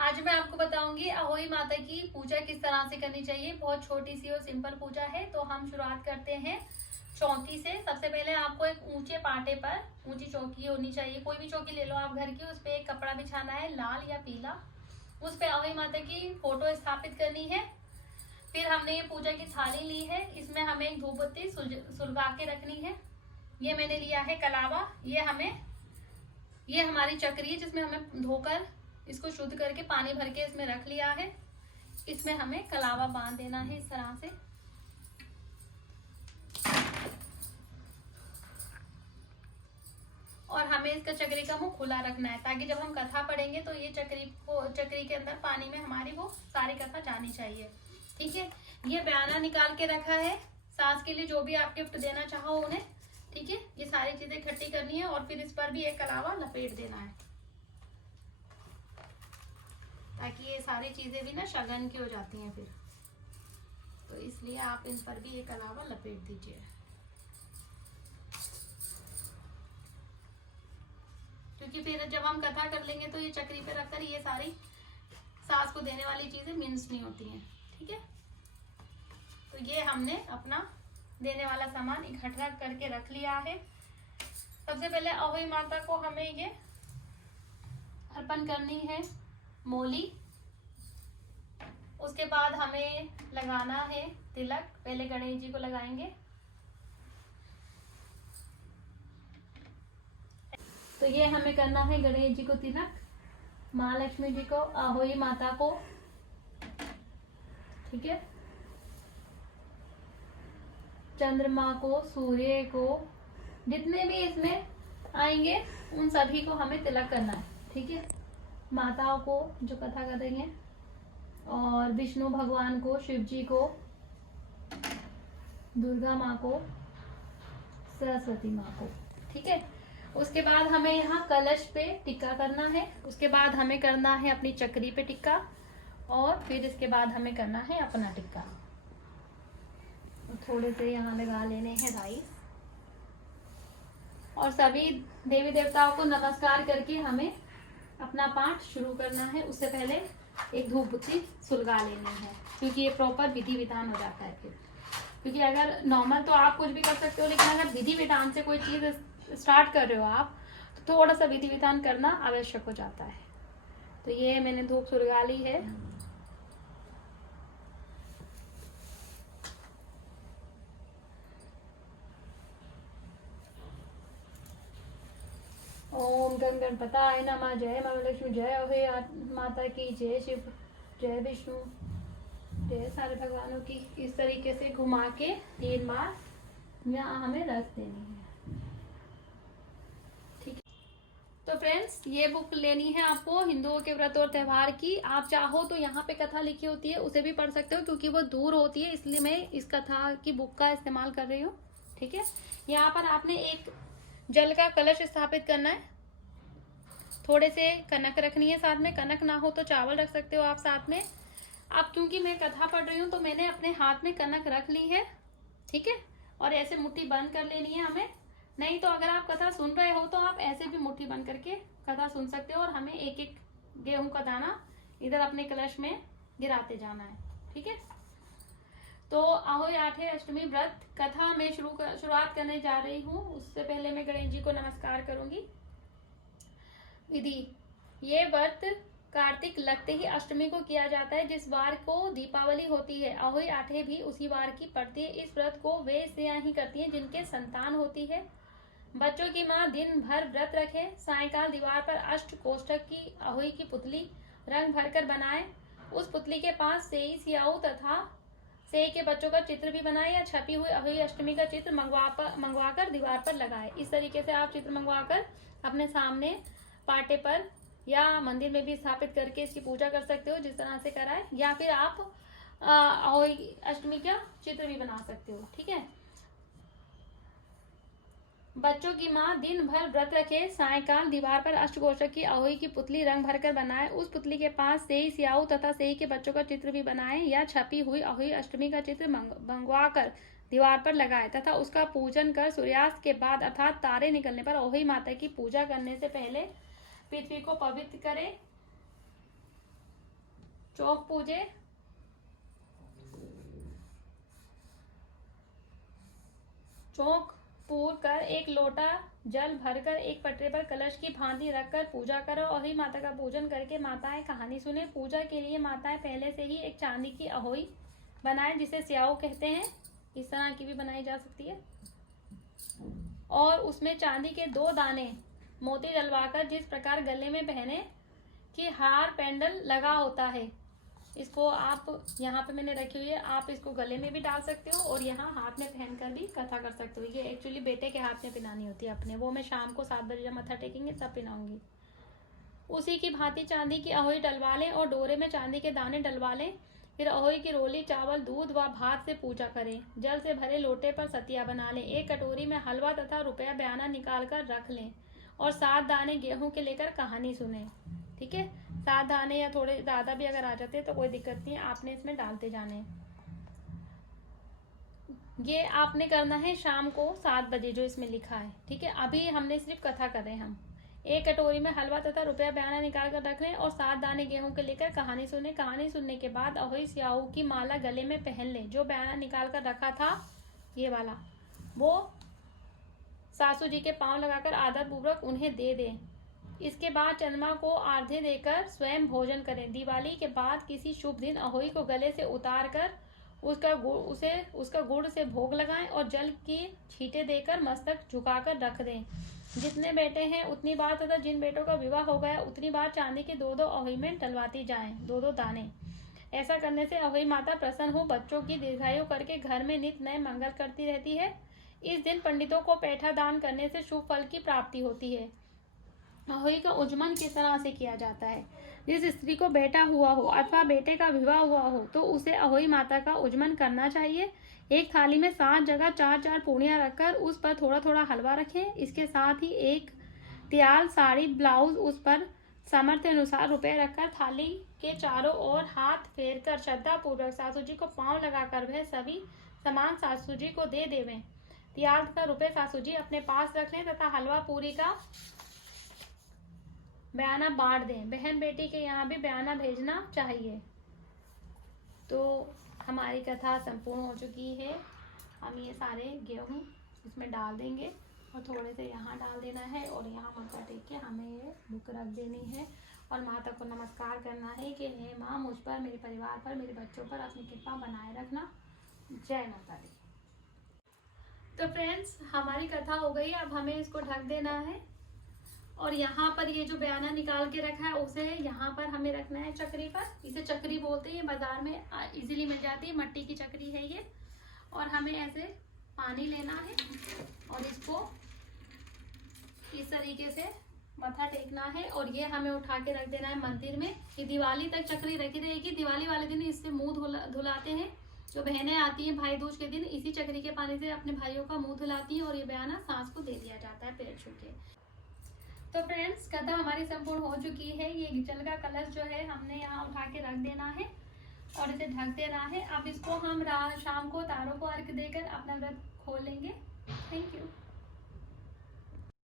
आज मैं आपको बताऊंगी अहोई माता की पूजा किस तरह से करनी चाहिए। बहुत छोटी सी और सिंपल पूजा है। तो हम शुरुआत करते हैं चौकी से। सबसे पहले आपको एक ऊंचे पाटे पर ऊंची चौकी होनी चाहिए। कोई भी चौकी ले लो आप घर की। उस पर एक कपड़ा बिछाना है लाल या पीला। उस पर अहोई माता की फोटो स्थापित करनी है। फिर हमने ये पूजा की थाली ली है। इसमें हमें एक धूप बत्ती सुलगा के रखनी है। ये मैंने लिया है कलावा। ये हमारी चक्री है जिसमें हमें धोकर इसको शुद्ध करके पानी भर के इसमें रख लिया है। इसमें हमें कलावा बांध देना है इस तरह से। और हमें इसका चक्री का मुंह खुला रखना है ताकि जब हम कथा पढ़ेंगे तो ये चक्री के अंदर पानी में हमारी वो सारी कथा जानी चाहिए। ठीक है। ये बयाना निकाल के रखा है सास के लिए, जो भी आप गिफ्ट देना चाहो उन्हें। ठीक है। ये सारी चीजें इकट्ठी करनी है और फिर इस पर भी एक कलावा लपेट देना है ताकि ये सारी चीजें भी ना शगन की हो जाती हैं फिर। तो इसलिए आप इन पर भी एक कलावा लपेट दीजिए। क्योंकि फिर जब हम कथा कर लेंगे तो ये चक्री पे रखकर ये सारी सास को देने वाली चीजें मिन्स नहीं होती हैं। ठीक है। तो ये हमने अपना देने वाला सामान इकट्ठा करके रख लिया है। सबसे पहले अहोई माता को हमें ये अर्पण करनी है मोली। उसके बाद हमें लगाना है तिलक। पहले गणेश जी को लगाएंगे। तो ये हमें करना है गणेश जी को तिलक, महालक्ष्मी जी को, अहोई माता को। ठीक है। चंद्रमा को, सूर्य को, जितने भी इसमें आएंगे उन सभी को हमें तिलक करना है। ठीक है। माताओं को जो कथा कर रही हैं, और विष्णु भगवान को, शिव जी को, दुर्गा माँ को, सरस्वती माँ को। ठीक है। उसके बाद हमें यहाँ कलश पे टिक्का करना है। उसके बाद हमें करना है अपनी चक्री पे टिक्का, और फिर इसके बाद हमें करना है अपना टिक्का। थोड़े से यहाँ लगा लेने हैं राइस। और सभी देवी देवताओं को नमस्कार करके हमें अपना पाठ शुरू करना है। उससे पहले एक धूप बत्ती सुलगा लेनी है, क्योंकि ये प्रॉपर विधि विधान हो जाता है फिर। क्योंकि अगर नॉर्मल तो आप कुछ भी कर सकते हो, लेकिन अगर विधि विधान से कोई चीज स्टार्ट कर रहे हो आप, तो थोड़ा सा विधि विधान करना आवश्यक हो जाता है। तो ये मैंने धूप सुलगा ली है। ओम गण गणपताय नमः। जय महालक्ष्मी, जय अहोई माता की, जय शिव, जय विष्णु, जय सारे भगवानों की। इस तरीके से घुमा के 3 बार यहाँ हमें रख देनी है। ठीक है। तो फ्रेंड्स, ये बुक लेनी है आपको हिंदुओं के व्रत और त्योहार की। आप चाहो तो यहाँ पे कथा लिखी होती है उसे भी पढ़ सकते हो, क्योंकि वो दूर होती है इसलिए मैं इस कथा की बुक का इस्तेमाल कर रही हूँ। ठीक है। यहाँ पर आपने एक जल का कलश स्थापित करना है। थोड़े से कनक रखनी है साथ में। कनक ना हो तो चावल रख सकते हो आप साथ में। अब क्योंकि मैं कथा पढ़ रही हूँ तो मैंने अपने हाथ में कनक रख ली है। ठीक है। और ऐसे मुट्ठी बंद कर लेनी है हमें। नहीं तो अगर आप कथा सुन रहे हो तो आप ऐसे भी मुट्ठी बंद करके कथा सुन सकते हो। और हमें एक एक गेहूं का दाना इधर अपने कलश में गिराते जाना है। ठीक है। तो अहोई आठे अष्टमी व्रत कथा में शुरुआत करने जा रही हूँ। उससे पहले मैं गणेश जी को नमस्कार करूंगी। विधि। ये व्रत कार्तिक लगते ही अष्टमी को किया जाता है, जिस वार को दीपावली होती है। अहोई आठे भी उसी वार की पड़ती है। इस व्रत को वे स्त्रियां ही करती हैं जिनके संतान होती है। बच्चों की माँ दिन भर व्रत रखे। सायंकाल दीवार पर अष्ट कोष्ठक की अहोई की पुतली रंग भरकर बनाए। उस पुतली के पास सेई, सियाऊ तथा सेई के बच्चों का चित्र भी बनाए, या छपी हुई अहोई अष्टमी का चित्र मंगवाकर दीवार पर लगाए। इस तरीके से आप चित्र मंगवाकर अपने सामने पाटे पर या मंदिर में भी स्थापित करके इसकी पूजा कर सकते हो, जिस तरह से कराए। या फिर आप अहोई अष्टमी का चित्र भी बना सकते हो। ठीक है। बच्चों की माँ दिन भर व्रत रखे। सायंकाल दीवार पर अष्टकोष्ठक की अहोई की पुतली रंग भरकर बनाए। उस पुतली के पास सेई, सियाऊ तथा सेई के बच्चों का चित्र भी बनाए, या छपी हुई अहोई अष्टमी का चित्र मंगवाकर दीवार पर लगाए, तथा उसका पूजन कर सूर्यास्त के बाद अर्थात तारे निकलने पर अहोई माता की पूजा करने से पहले पृथ्वी को पवित्र करे। चौक पूजे, चौक पूर कर एक लोटा जल भरकर एक पटरे पर कलश की भांति रखकर पूजा करो। अहोई माता का पूजन करके माताएं कहानी सुने। पूजा के लिए माताएं पहले से ही एक चांदी की अहोई बनाए, जिसे स्याऊ कहते हैं, इस तरह की भी बनाई जा सकती है, और उसमें चांदी के 2 दाने मोती डलवाकर जिस प्रकार गले में पहने कि हार पेंडल लगा होता है, इसको आप यहाँ पे मैंने रखी हुई है, आप इसको गले में भी डाल सकते हो और यहाँ हाथ में पहनकर भी कथा कर सकते हो। ये एक्चुअली बेटे के हाथ में पहनानी होती है अपने, वो मैं शाम को 7 बजे जब मत्था टेकेंगे तब पहनाऊंगी। उसी की भांति चांदी की अहोई डलवा लें और डोरे में चांदी के दाने डलवा लें। फिर अहोई की रोली, चावल, दूध व भात से पूजा करें। जल से भरे लोटे पर सतिया बना लें। एक कटोरी में हलवा तथा रुपया बयाना निकाल कर रख लें और 7 दाने गेहूं के लेकर कहानी सुने। ठीक है, 7 दाने या थोड़े ज़्यादा भी अगर आ जाते हैं तो कोई दिक्कत नहीं है, आपने इसमें डालते जाने। ये आपने करना है शाम को 7 बजे जो इसमें लिखा है। ठीक है, अभी हमने सिर्फ कथा कर रहे हैं हम। एक कटोरी में हलवा तथा रुपया बयाना निकाल कर रख लें और 7 दाने गेहूं के लेकर कहानी सुने। कहानी सुनने के बाद अहोई स्याऊ की माला गले में पहन लें। जो बयाना निकाल कर रखा था ये वाला, वो सासू जी के पांव लगाकर आदर पूर्वक उन्हें दे दें। इसके बाद चंद्रमा को आर्धे देकर स्वयं भोजन करें। दिवाली के बाद किसी शुभ दिन अहोई को गले से उतार कर उसका गुड़ से भोग लगाएं और जल की छींटे देकर मस्तक झुकाकर रख दें। जितने बेटे हैं उतनी बार तथा जिन बेटों का विवाह हो गया उतनी बार चांदी के 2-2 अहोई में डलवाती जाएं, 2-2 दाने। ऐसा करने से अहोई माता प्रसन्न हो बच्चों की दीर्घायु करके घर में नित नए मंगल करती रहती है। इस दिन पंडितों को पैठा दान करने से शुभ फल की प्राप्ति होती है। अहोई का उज्जमन किस तरह से किया जाता है? जिस स्त्री को बेटा हुआ हो अथवा बेटे का विवाह हुआ हो तो उसे अहोई माता का उज्जमन करना चाहिए। एक थाली में 7 जगह 4-4 पूड़ियाँ रखकर उस पर थोड़ा थोड़ा हलवा रखें। इसके साथ ही एक त्याल, साड़ी, ब्लाउज, उस पर सामर्थ्य अनुसार रुपए रखकर थाली के चारों ओर हाथ फेर कर श्रद्धा पूर्वक सासू जी को पांव लगाकर वह सभी सामान सासू जी को दे देवें। त्याल का रुपए सासू जी अपने पास रख लें तथा हलवा पूरी का बयाना बांट दें। बहन बेटी के यहाँ भी बयाना भेजना चाहिए। तो हमारी कथा संपूर्ण हो चुकी है। हम ये सारे गेहूं इसमें डाल देंगे और थोड़े से यहाँ डाल देना है और यहाँ मत्था टेक के हमें ये बुक रख देनी है और माता को नमस्कार करना है कि हे माँ, मुझ पर, मेरे परिवार पर, मेरे बच्चों पर अपनी कृपा बनाए रखना। जय माता दी। तो फ्रेंड्स, हमारी कथा हो गई। अब हमें इसको ढक देना है और यहाँ पर ये जो बयाना निकाल के रखा है उसे यहाँ पर हमें रखना है चक्री पर। इसे चक्री बोलते हैं, बाजार में इजीली मिल जाती है, मट्टी की चक्री है ये। और हमें ऐसे पानी लेना है और इसको इस तरीके से मत्था टेकना है और ये हमें उठा के रख देना है मंदिर में। ये दिवाली तक चक्री रखी रहेगी। दिवाली वाले दिन इससे मुंह धुलाते हैं। जो बहनें आती हैं भाई दूज के दिन इसी चक्री के पानी से अपने भाइयों का मुंह धुलाती हैं और ये बयाना सास को दे दिया जाता है पैर छू के। तो फ्रेंड्स, कथा हमारी संपूर्ण हो चुकी है। ये जल का कलश जो है हमने यहाँ उठा के रख देना है और इसे ढक देना है। अब इसको हम शाम को तारों को अर्घ देकर अपना व्रत खोलेंगे। Thank you.